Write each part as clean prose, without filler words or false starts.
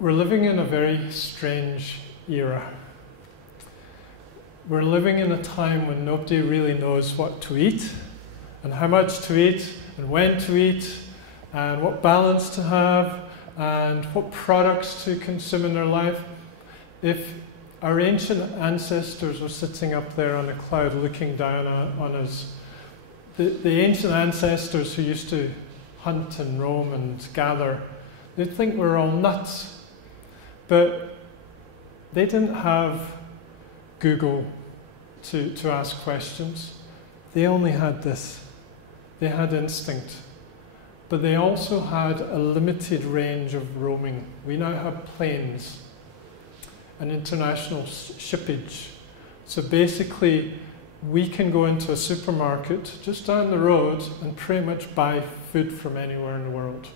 We're living in a very strange era. We're living in a time when nobody really knows what to eat and how much to eat and when to eat and what balance to have and what products to consume in their life. If our ancient ancestors were sitting up there on a cloud looking down on us, the ancient ancestors who used to hunt and roam and gather, they'd think we're all nuts. But they didn't have Google to ask questions. They only had this. They had instinct. But they also had a limited range of roaming. We now have planes and international shippage. So basically, we can go into a supermarket just down the road and pretty much buy food from anywhere in the world.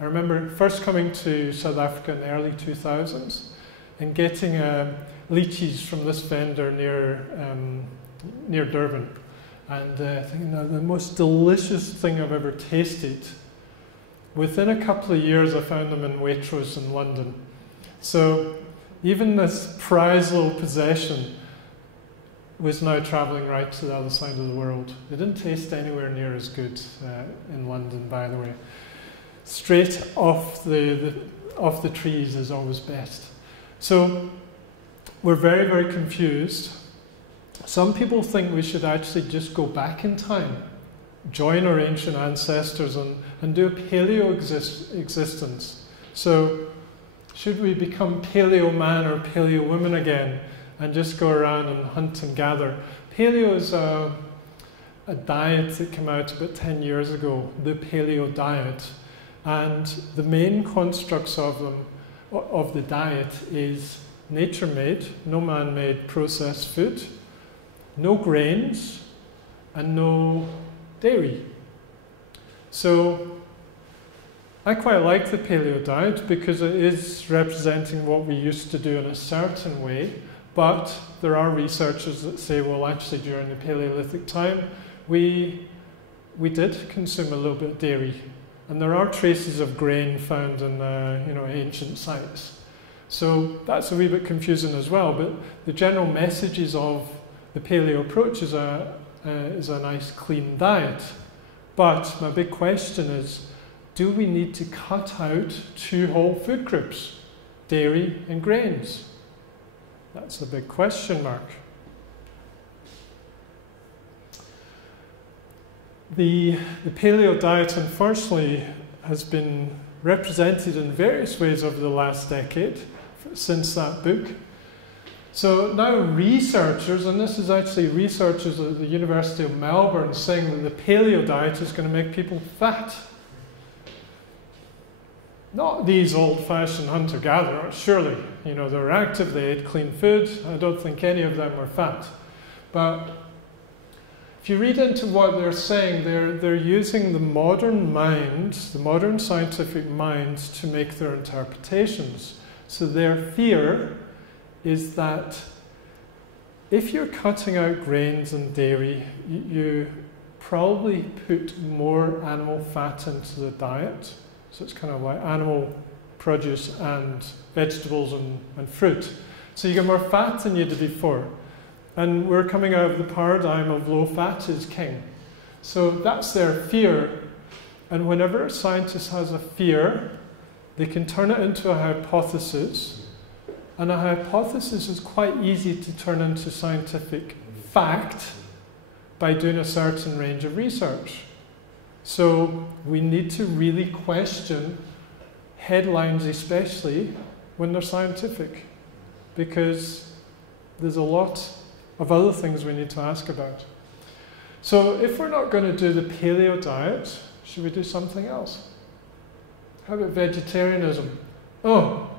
I remember first coming to South Africa in the early 2000s and getting lychees from this vendor near Durban, and thinking that the most delicious thing I've ever tasted. Within a couple of years I found them in Waitrose in London. So even this prized little possession was now travelling right to the other side of the world. They didn't taste anywhere near as good in London, by the way. Straight off the trees is always best. So we're very, very confused. Some people think we should actually just go back in time, join our ancient ancestors and do a paleo existence. So should we become paleo man or paleo woman again and just go around and hunt and gather? Paleo is a diet that came out about 10 years ago, the Paleo Diet. And the main constructs of the diet is nature-made, no man-made processed food, no grains, and no dairy. So I quite like the paleo diet because it is representing what we used to do in a certain way, but there are researchers that say, well, actually during the Paleolithic time, we did consume a little bit of dairy. And there are traces of grain found in ancient sites. So that's a wee bit confusing as well, but the general messages of the paleo approach is a nice clean diet. But my big question is, do we need to cut out 2 whole food groups, dairy and grains? That's a big question mark. The paleo diet, unfortunately, has been represented in various ways over the last decade, since that book. So now researchers, and this is actually researchers at the University of Melbourne, saying that the paleo diet is going to make people fat. Not these old-fashioned hunter-gatherers, surely. You know, they were active, they ate clean food. I don't think any of them were fat. But if you read into what they're saying, they're using the modern mind, the modern scientific mind, to make their interpretations. So their fear is that if you're cutting out grains and dairy, you probably put more animal fat into the diet. So it's kind of like animal produce and vegetables and fruit. So you get more fat than you did before. And we're coming out of the paradigm of low fat is king. So that's their fear. And whenever a scientist has a fear, they can turn it into a hypothesis. And a hypothesis is quite easy to turn into scientific fact by doing a certain range of research. So we need to really question headlines, especially when they're scientific, because there's a lot of other things we need to ask about. So if we're not going to do the paleo diet, should we do something else? How about vegetarianism? Oh,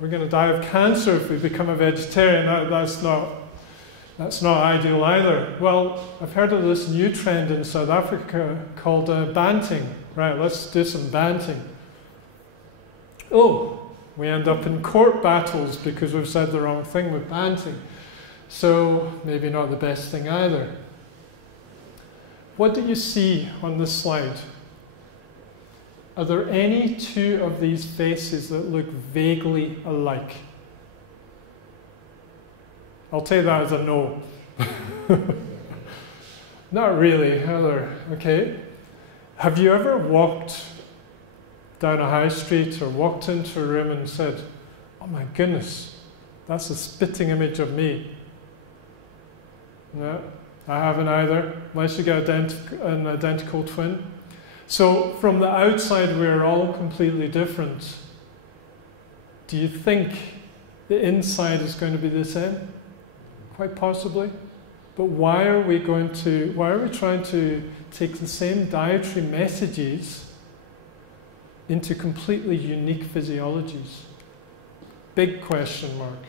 we're going to die of cancer if we become a vegetarian. That's not ideal either. Well, I've heard of this new trend in South Africa called banting. Right, let's do some banting. Oh, we end up in court battles because we've said the wrong thing with banting. So maybe not the best thing either. What do you see on this slide? Are there any two of these faces that look vaguely alike? I'll take that as a no. Not really, Heather. Okay. Have you ever walked down a high street or walked into a room and said, "Oh my goodness, that's a spitting image of me"? No, I haven't either, unless you get an identical twin. So from the outside, we're all completely different. Do you think the inside is going to be the same? Quite possibly. But why are we trying to take the same dietary messages into completely unique physiologies? Big question mark.